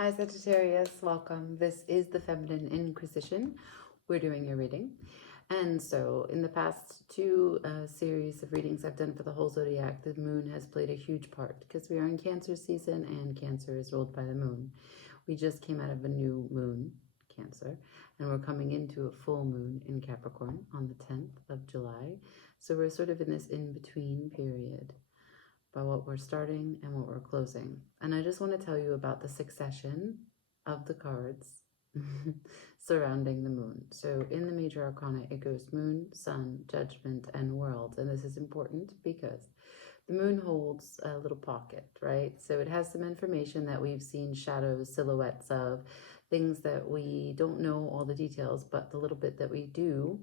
Hi Sagittarius, welcome. This is the Feminine Inquisition. We're doing your reading. And so in the past two series of readings I've done for the whole zodiac, the moon has played a huge part because we are in Cancer season and Cancer is ruled by the moon. We just came out of a new moon, Cancer, and we're coming into a full moon in Capricorn on the 10th of July. So we're sort of in this in-between period by what we're starting and what we're closing. And I just want to tell you about the succession of the cards surrounding the moon. So in the major arcana, it goes moon, sun, judgment, and world. And this is important because the moon holds a little pocket, right? So it has some information that we've seen shadows, silhouettes of, things that we don't know all the details, but the little bit that we do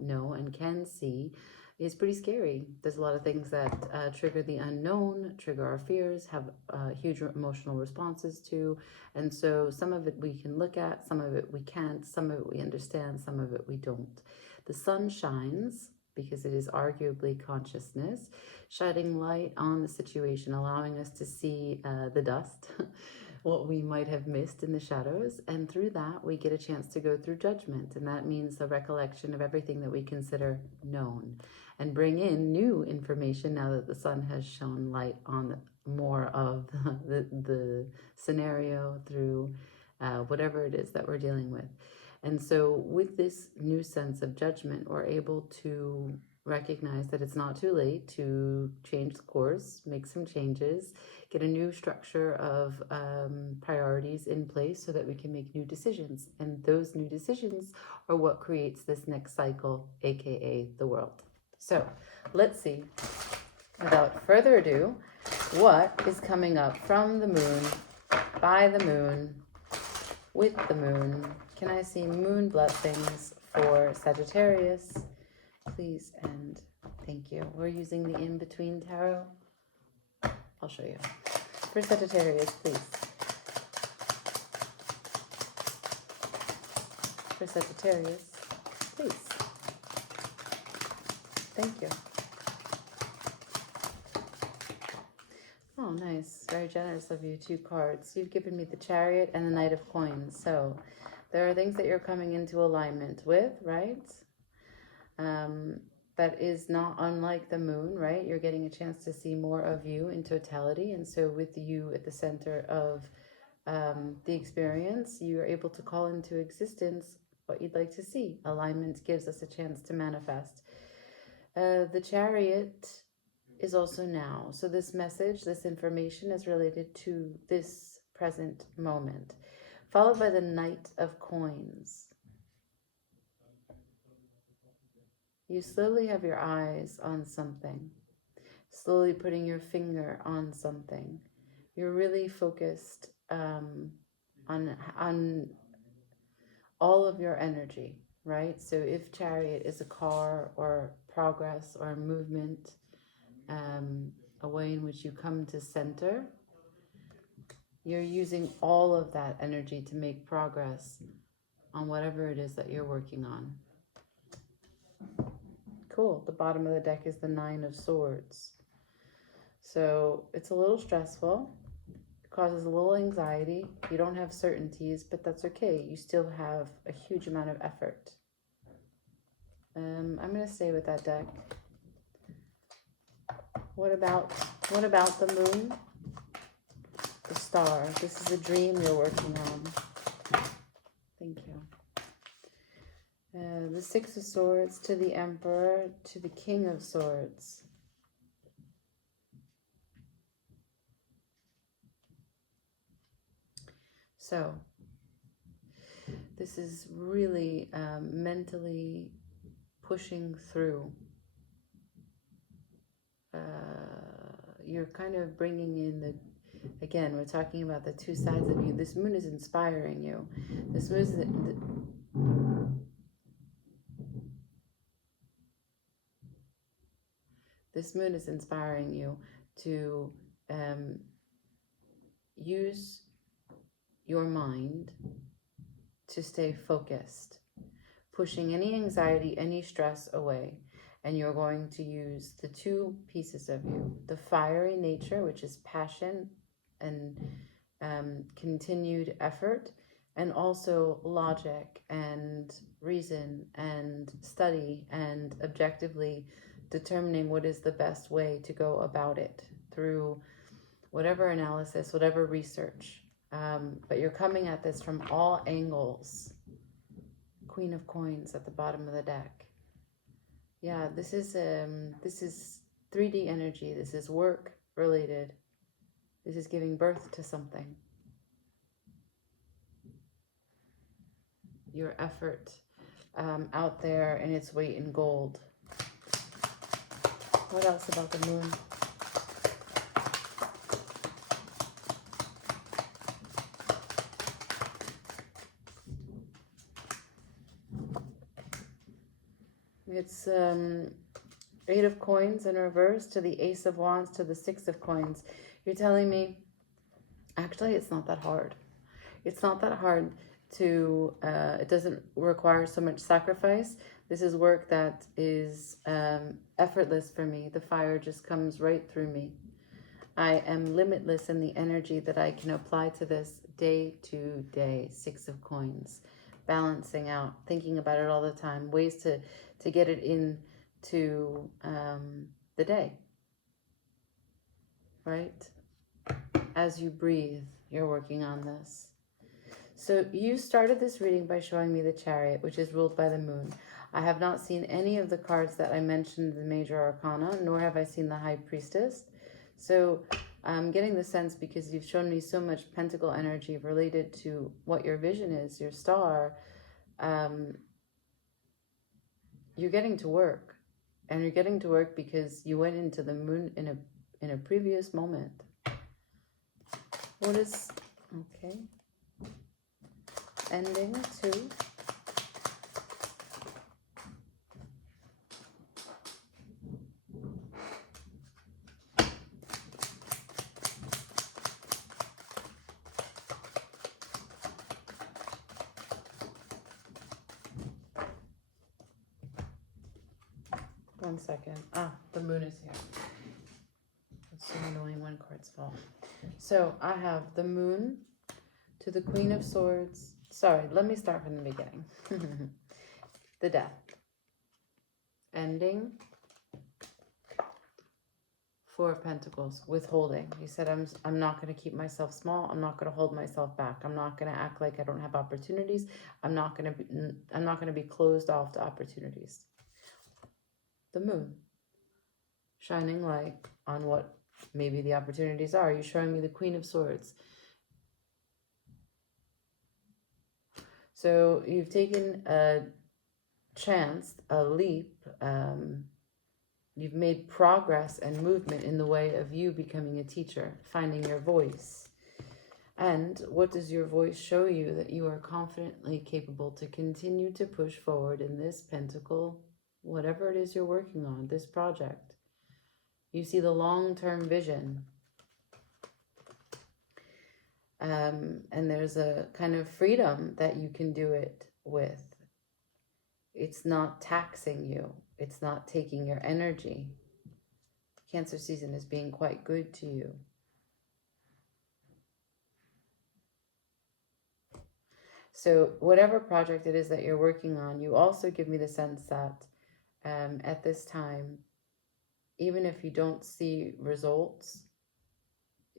know and can see is pretty scary. There's a lot of things that trigger the unknown, trigger our fears, have huge emotional responses to. And so some of it we can look at, some of it we can't, some of it we understand, some of it we don't. The sun shines because it is arguably consciousness, shedding light on the situation, allowing us to see the dust, what we might have missed in the shadows. And through that, we get a chance to go through judgment. And that means the recollection of everything that we consider known and bring in new information now that the sun has shone light on more of the scenario through whatever it is that we're dealing with. And so with this new sense of judgment, we're able to recognize that it's not too late to change the course, make some changes, get a new structure of priorities in place so that we can make new decisions. And those new decisions are what creates this next cycle, aka the world. So let's see, without further ado, what is coming up from the moon, by the moon, with the moon. Can I see moon blessings for Sagittarius, please? And thank you. We're using the in-between tarot. I'll show you. For Sagittarius, please. For Sagittarius, please. Thank you. Oh, nice. Very generous of you. 2 cards. You've given me the Chariot and the Knight of Coins. So there are things that you're coming into alignment with, right? That is not unlike the moon, right? You're getting a chance to see more of you in totality. And so with you at the center of the experience, you are able to call into existence what you'd like to see. Alignment gives us a chance to manifest. The Chariot is also now. So this message, this information is related to this present moment, followed by the Knight of Coins. You slowly have your eyes on something, slowly putting your finger on something. You're really focused on all of your energy, right? So if Chariot is a car or progress or movement, a way in which you come to center, you're using all of that energy to make progress on whatever it is that you're working on. Cool. The bottom of the deck is the 9 of Swords. So it's a little stressful. It causes a little anxiety. You don't have certainties, but that's okay. You still have a huge amount of effort. I'm going to stay with that deck. What about the moon? The star. This is a dream you're working on. Thank you. The 6 of Swords to the Emperor to the King of Swords. So this is really mentally pushing through. You're kind of bringing in the, again, we're talking about the 2 sides of you. This moon is inspiring you. This moon is this moon is inspiring you to use your mind to stay focused, pushing any anxiety, any stress away. And you're going to use the 2 pieces of you, the fiery nature, which is passion and continued effort, and also logic and reason and study and objectively determining what is the best way to go about it through whatever analysis, whatever research. But you're coming at this from all angles. Queen of Coins at the bottom of the deck. Yeah, this is 3D energy. This is work related. This is giving birth to something. Your effort out there and its weight in gold. What else about the moon? It's 8 of Coins in reverse to the Ace of Wands to the 6 of Coins. You're telling me, actually, it's not that hard. It's not that hard to, it doesn't require so much sacrifice. This is work that is effortless for me. The fire just comes right through me. I am limitless in the energy that I can apply to this day to day. 6 of Coins. Balancing out, thinking about it all the time. Ways to get it into the day. Right? As you breathe, you're working on this. So you started this reading by showing me the Chariot, which is ruled by the moon. I have not seen any of the cards that I mentioned in the major arcana, nor have I seen the High Priestess. So I'm getting the sense, because you've shown me so much pentacle energy related to what your vision is, your star, you're getting to work. And you're getting to work because you went into the moon in a previous moment. What is, okay. Ending 2. 1 second. The moon is here. It's so annoying when cards fall. So I have the moon to the Queen of Swords. Sorry, let me start from the beginning. The Death. Ending. 4 of Pentacles. Withholding. You said I'm not going to keep myself small. I'm not going to hold myself back. I'm not going to act like I don't have opportunities. I'm not going to be closed off to opportunities. The moon. Shining light on what maybe the opportunities are. You're showing me the Queen of Swords. So you've taken a chance, a leap. You've made progress and movement in the way of you becoming a teacher, finding your voice. And what does your voice show you? That you are confidently capable to continue to push forward in this pentacle, whatever it is you're working on, this project. You see the long-term vision. And there's a kind of freedom that you can do it with. It's not taxing you. It's not taking your energy. Cancer season is being quite good to you. So whatever project it is that you're working on, you also give me the sense that at this time, even if you don't see results,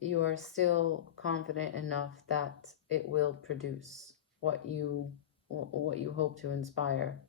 you are still confident enough that it will produce what you hope to inspire.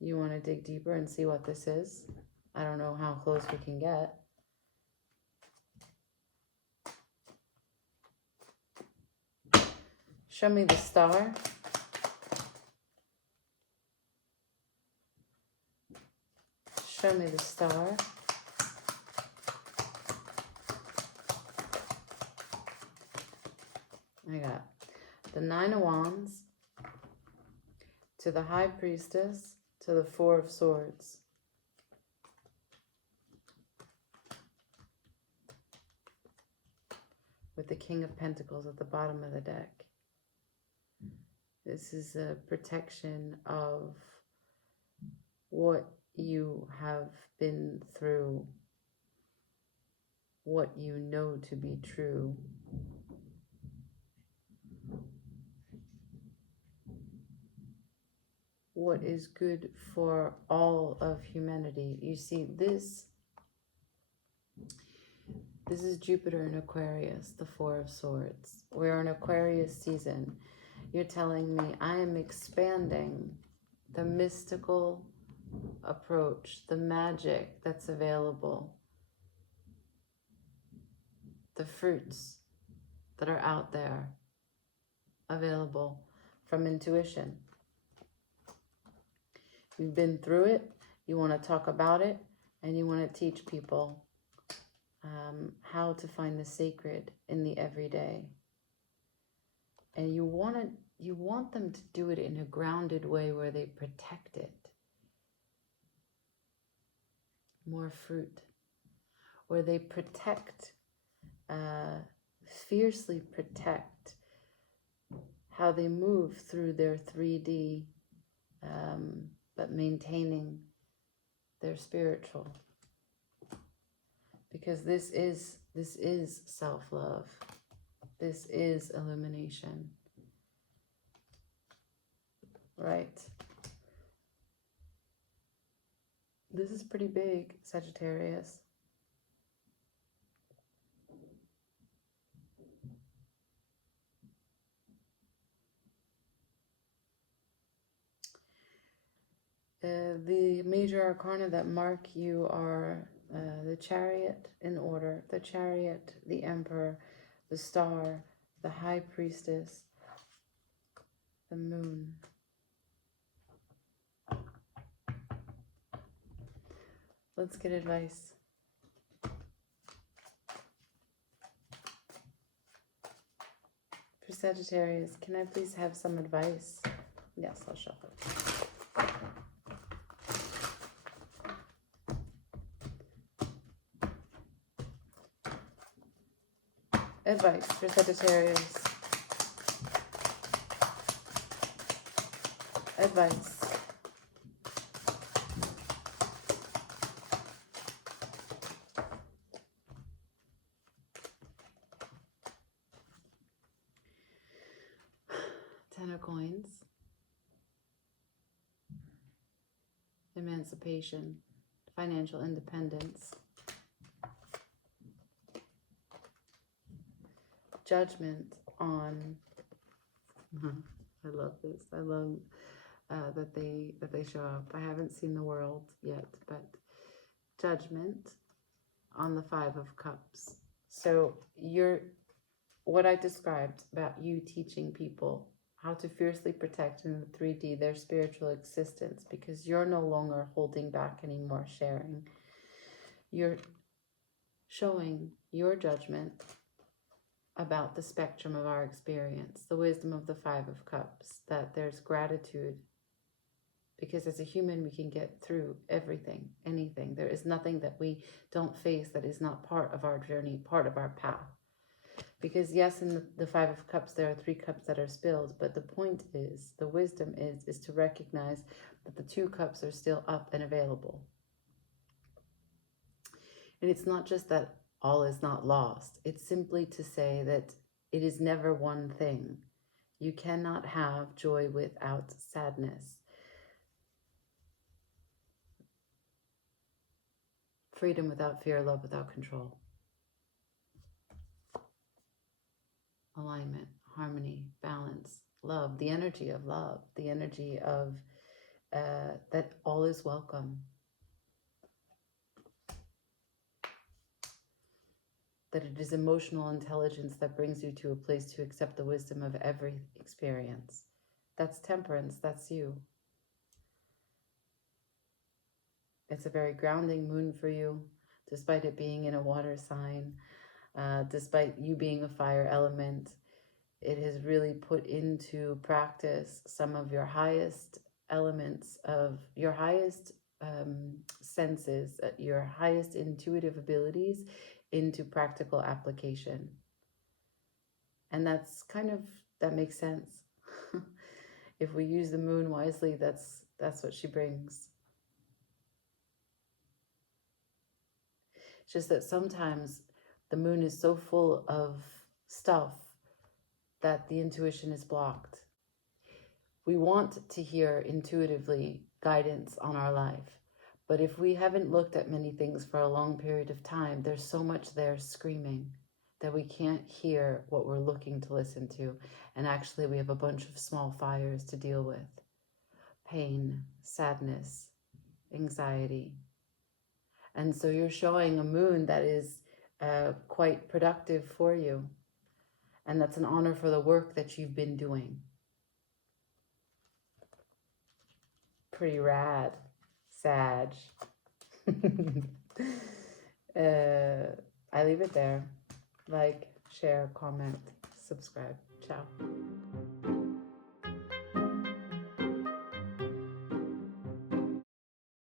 You want to dig deeper and see what this is? I don't know how close we can get. Show me the Star. Show me the Star. I got the 9 of Wands to the High Priestess to the 4 of Swords. With the King of Pentacles at the bottom of the deck. This is a protection of what you have been through, what you know to be true. what is good for all of humanity. You see, this is Jupiter in Aquarius, the Four of Swords. We're in Aquarius season. You're telling me I am expanding the mystical approach, the magic that's available, the fruits that are out there available from intuition. You've been through it, you want to talk about it, and you want to teach people how to find the sacred in the everyday. And you want them to do it in a grounded way where they protect it. More fruit. Where they protect, fiercely protect how they move through their 3D, but maintaining their spiritual. Because this is self-love. This is illumination. Right? This is pretty big, Sagittarius. The major arcana that mark you are the Chariot in order, the Chariot, the Emperor, the Star, the High Priestess, the Moon. Let's get advice. For Sagittarius, can I please have some advice? Yes, I'll shuffle. Advice for Sagittarius. Advice. Ten of Coins. Emancipation. Financial independence. Judgment on, I love this. I love that they show up. I haven't seen the world yet, but judgment on the Five of Cups. So what I described about you teaching people how to fiercely protect in the 3D their spiritual existence, because you're no longer holding back anymore, sharing. You're showing your judgment about the spectrum of our experience, the wisdom of the Five of Cups, that there's gratitude, because as a human we can get through everything, anything. There is nothing that we don't face that is not part of our journey, part of our path. Because yes, in the Five of Cups there are 3 cups that are spilled, but the point is, the wisdom is to recognize that the 2 cups are still up and available. And it's not just that all is not lost. It's simply to say that it is never one thing. You cannot have joy without sadness. Freedom without fear, love without control. Alignment, harmony, balance, love, the energy of love, the energy of that all is welcome. That it is emotional intelligence that brings you to a place to accept the wisdom of every experience. That's temperance, that's you. It's a very grounding moon for you, despite it being in a water sign, despite you being a fire element. It has really put into practice some of your highest elements of your highest senses, your highest intuitive abilities into practical application. And that's that makes sense. If we use the moon wisely, that's what she brings. It's just that sometimes the moon is so full of stuff that the intuition is blocked. We want to hear intuitively guidance on our life. But if we haven't looked at many things for a long period of time, there's so much there screaming that we can't hear what we're looking to listen to. And actually, we have a bunch of small fires to deal with. Pain, sadness, anxiety. And so you're showing a moon that is quite productive for you. And that's an honor for the work that you've been doing. Pretty rad, Sag. I leave it there. Like, share, comment, subscribe. Ciao.